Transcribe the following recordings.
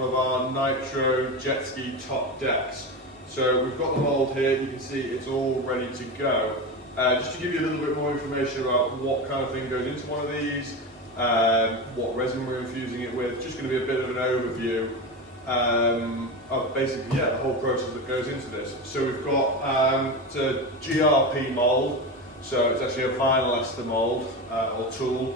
one of our Nitro jetski top decks. So we've got the mould here, you can see it's all ready to go. Just to give you a little bit more information about what kind of thing goes into one of these, what resin we're infusing it with, just going to be a bit of an overview of basically the whole process that goes into this. So we've got it's a GRP mould, so it's actually a vinyl ester mould or tool,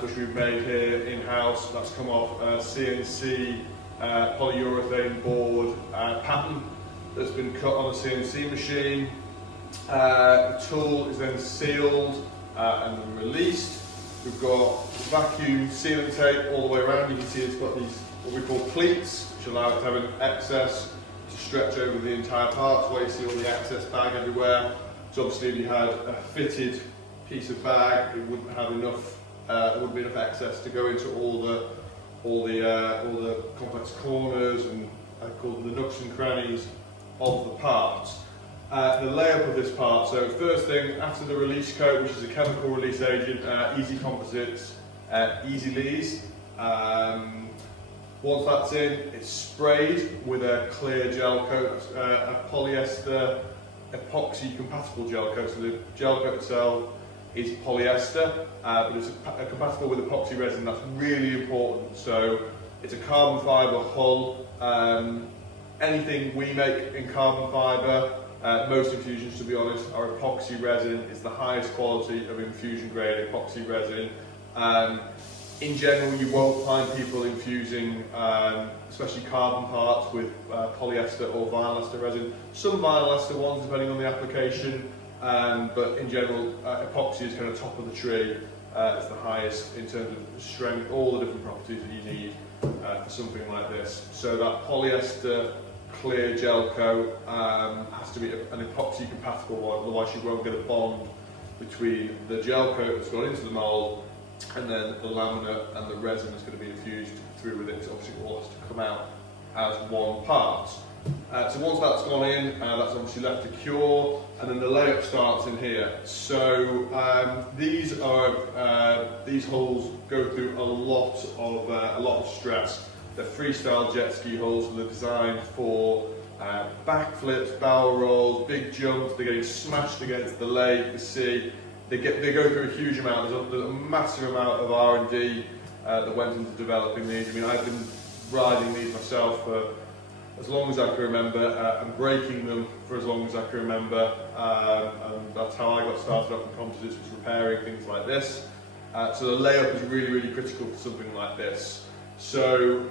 which we've made here in-house. That's come off a CNC polyurethane board pattern that's been cut on a CNC machine. The tool is then sealed and then released. We've got vacuum sealing tape all the way around. You can see it's got these what we call pleats, which allow it to have an excess to stretch over the entire part. So where you see all the excess bag everywhere. So obviously if you had a fitted piece of bag, it wouldn't have enough. There wouldn't be enough excess to go into all the complex corners and I call them the nooks and crannies of the parts. The layup of this part, so first thing, after the release coat, which is a chemical release agent, Easy Composites, Easy Lees. Once that's in, it's sprayed with a clear gel coat, a polyester epoxy compatible gel coat. So the gel coat itself is polyester, but it's compatible with epoxy resin. That's really important. So it's a carbon fibre hull. Anything we make in carbon fibre, most infusions, to be honest, are epoxy resin. It's the highest quality of infusion grade epoxy resin. In general, you won't find people infusing, especially carbon parts, with polyester or vinyl ester resin. Some vinyl ester ones, depending on the application, but in general, epoxy is kind of top of the tree. It's the highest in terms of strength, all the different properties that you need for something like this. So that polyester clear gel coat has to be an epoxy compatible one, otherwise you won't get a bond between the gel coat that's gone into the mould and then the laminate and the resin that's going to be infused through with it. So obviously it all has to come out as one part. So once that's gone in, that's obviously left to cure, and then the layup starts in here. So these holes go through a lot of stress. They're freestyle jet ski holes, so they're designed for backflips, barrel rolls, big jumps. They're getting smashed against the lake, the sea. They go through a huge amount. There's a massive amount of R&D that went into developing these. I mean, I've been riding these myself for as long as I can remember, and breaking them for as long as I can remember. And that's how I got started off in composites, was repairing things like this. So the layup is really, really critical for something like this. So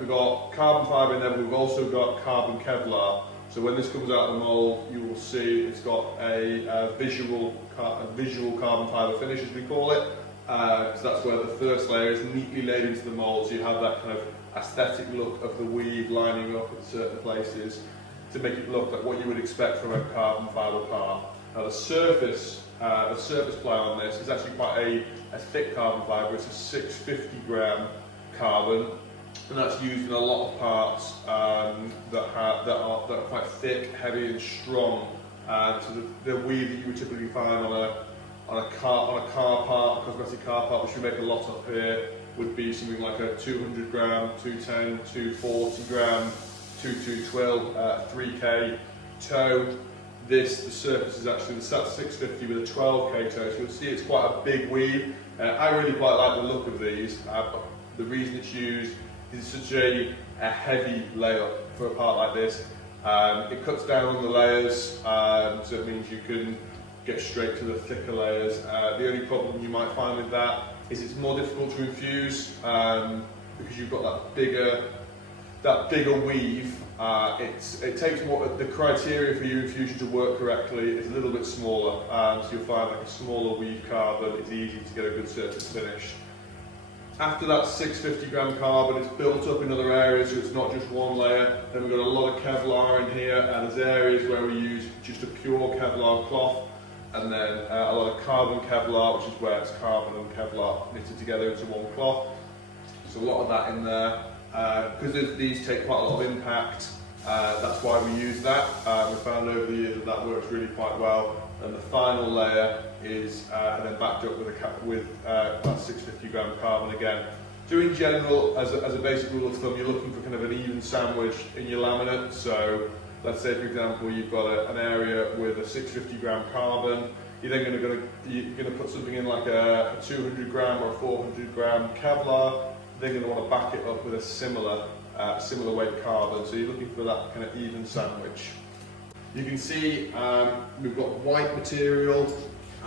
we've got carbon fibre in there, but we've also got carbon Kevlar. So when this comes out of the mould, you will see it's got a visual carbon fibre finish, as we call it. So that's where the first layer is neatly laid into the mould, so you have that kind of aesthetic look of the weave lining up in certain places to make it look like what you would expect from a carbon fibre part. Now the surface ply on this is actually quite a thick carbon fibre. It's a 650 gram carbon, and that's used in a lot of parts that are quite thick, heavy, and strong. So the weave that you would typically find on a car part, a cosmetic car part, which we make a lot of here, would be something like a 200 gram, 210, 240 gram, 2212, 3K toe. The surface is actually the SAT 650 with a 12K toe, so you'll see it's quite a big weave. I really quite like the look of these. The reason it's used is such a heavy layup for a part like this. It cuts down on the layers, so it means you can get straight to the thicker layers. The only problem you might find with that is it's more difficult to infuse because you've got that bigger weave. It takes more. The criteria for your infusion to work correctly is a little bit smaller, so you'll find like a smaller weave carbon. It's easy to get a good surface finish. After that 650 gram carbon, it's built up in other areas, so it's not just one layer. Then we've got a lot of Kevlar in here, and there's areas where we use just a pure Kevlar cloth, and then a lot of carbon Kevlar, which is where it's carbon and Kevlar knitted together into one cloth. So a lot of that in there. Because these take quite a lot of impact, that's why we use that. We found over the years that works really quite well. And the final layer is then backed up with about 650 gram carbon again. So in general, as a basic rule of thumb, you're looking for kind of an even sandwich in your laminate. So let's say, for example, you've got an area with a 650 gram carbon. You're then going to put something in like a 200 gram or a 400 gram Kevlar. They're going to want to back it up with a similar weight carbon. So you're looking for that kind of even sandwich. You can see we've got white material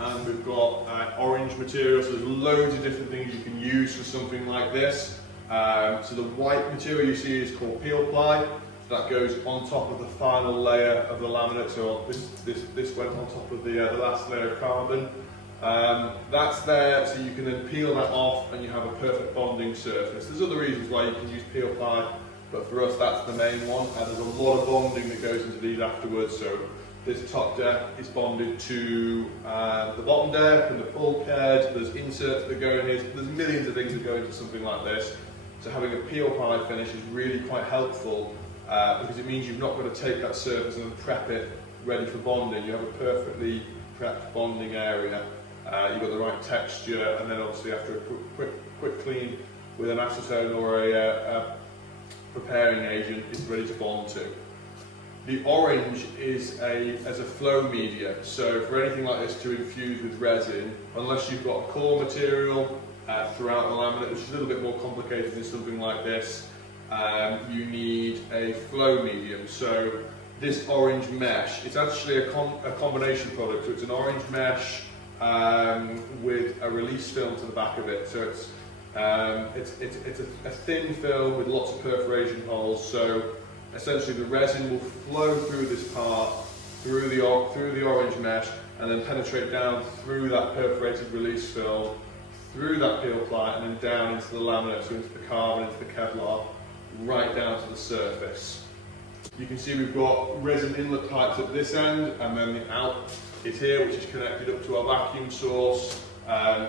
and we've got orange material. So there's loads of different things you can use for something like this. So the white material you see is called peel ply. That goes on top of the final layer of the laminate. So this went on top of the last layer of carbon. That's there, so you can then peel that off and you have a perfect bonding surface. There's other reasons why you can use peel ply, but for us that's the main one. There's a lot of bonding that goes into these afterwards. So this top deck is bonded to the bottom deck and the bulkhead. There's inserts that go in here. There's millions of things that go into something like this. So having a peel ply finish is really quite helpful. Because it means you've not got to take that surface and prep it ready for bonding. You have a perfectly prepped bonding area. You've got the right texture, and then obviously after a quick clean with an acetone or a preparing agent, it's ready to bond to. The orange is as a flow media. So for anything like this to infuse with resin, unless you've got a core material throughout the laminate, which is a little bit more complicated than something like this, you need a flow medium. So this orange mesh, it's actually a combination product. So it's an orange mesh with a release film to the back of it. So it's a thin film with lots of perforation holes. So essentially the resin will flow through this part, through the orange mesh, and then penetrate down through that perforated release film, through that peel ply, and then down into the laminate, so into the carbon, into the Kevlar, right down to the surface. You can see we've got resin inlet pipes at this end, and then the out is here, which is connected up to our vacuum source.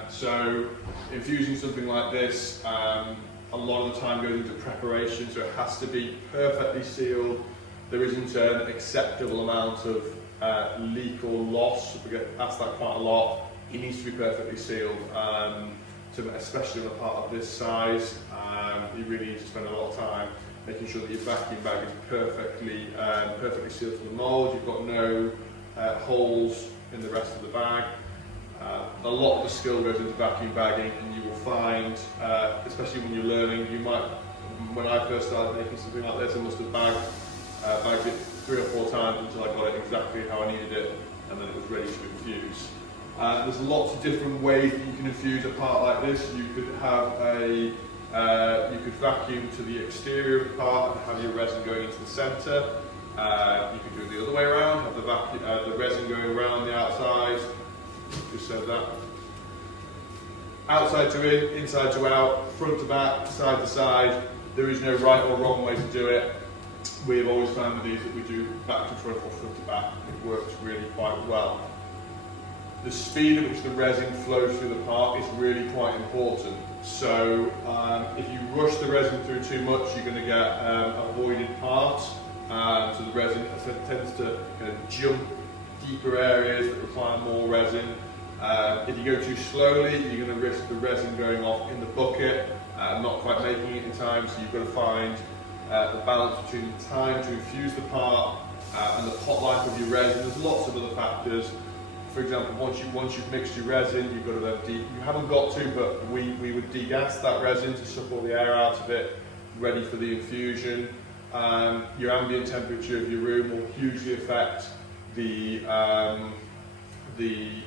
So infusing something like this, a lot of the time goes into preparation, so it has to be perfectly sealed. There isn't an acceptable amount of leak or loss. We get asked that quite a lot. It needs to be perfectly sealed. Especially on a part of this size, you really need to spend a lot of time making sure that your vacuum bag is perfectly sealed to the mould. You've got no holes in the rest of the bag. A lot of the skill goes into vacuum bagging, and you will find, especially when you're learning, when I first started making something like this, I must have bagged it 3 or 4 times until I got it exactly how I needed it, and then it was ready to infuse. There's lots of different ways that you can infuse a part like this. You could have you could vacuum to the exterior of the part and have your resin going into the centre. You could do it the other way around, have the resin going around the outside. Just said that. Outside to in, inside to out, front to back, side to side. There is no right or wrong way to do it. We have always found with these that we do back to front or front to back. It works really quite well. The speed at which the resin flows through the part is really quite important. So if you rush the resin through too much, you're going to get a voided part. So the resin tends to kind of jump deeper areas that require more resin. If you go too slowly, you're going to risk the resin going off in the bucket and not quite making it in time. So you've got to find the balance between the time to infuse the part and the pot life of your resin. There's lots of other factors. For example, once you've mixed your resin, you've got to you haven't got to, but we would degas that resin to suck all the air out of it, ready for the infusion. Your ambient temperature of your room will hugely affect the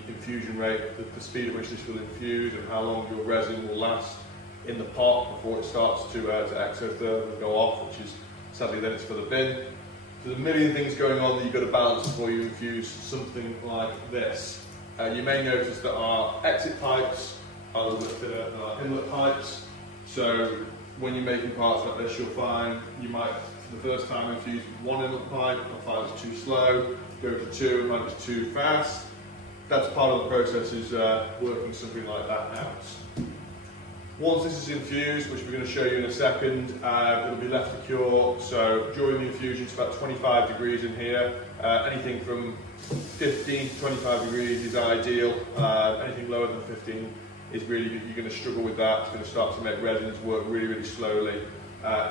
infusion rate, the speed at which this will infuse, and how long your resin will last in the pot before it starts to exotherm and go off, which is sadly then it's for the bin. There's a million things going on that you've got to balance before you infuse something like this. You may notice that our exit pipes are a little bit thinner than our inlet pipes. So when you're making parts like this, you'll find you might, for the first time, infuse 1 inlet pipe, or find it's too slow, go to 2, and might be too fast. That's part of the process, is working something like that out. Once this is infused, which we're going to show you in a second, it'll be left to cure. So during the infusion, it's about 25 degrees in here. Anything from 15 to 25 degrees is ideal. Anything lower than 15 is really, you're going to struggle with that. It's going to start to make resins work really, really slowly.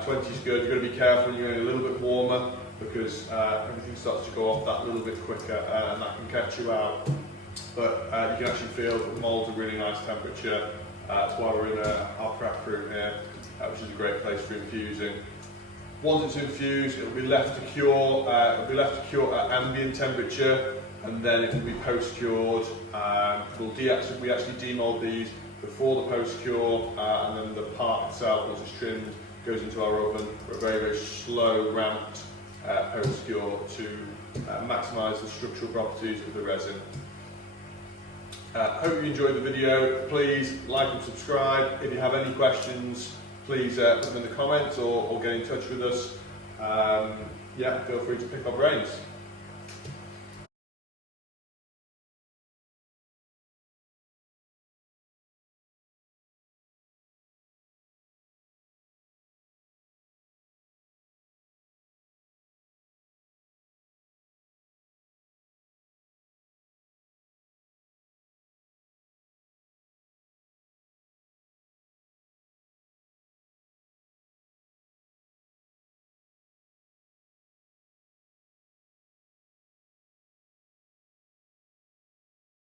20 is good. You've got to be careful when you're going a little bit warmer, because everything starts to go off that little bit quicker, and that can catch you out. But you can actually feel that the mold's a really nice temperature. That's why we're in our prep room here, which is a great place for infusing. Once it's infused, it will be left to cure. It will be left to cure at ambient temperature, and then it will be post-cured. We actually demold these before the post-cure, and then the part itself, once it's trimmed, goes into our oven for a very, very slow ramped post-cure to maximise the structural properties of the resin. Hope you enjoyed the video. Please like and subscribe. If you have any questions, please put them in the comments or get in touch with us. Yeah, feel free to pick our brains.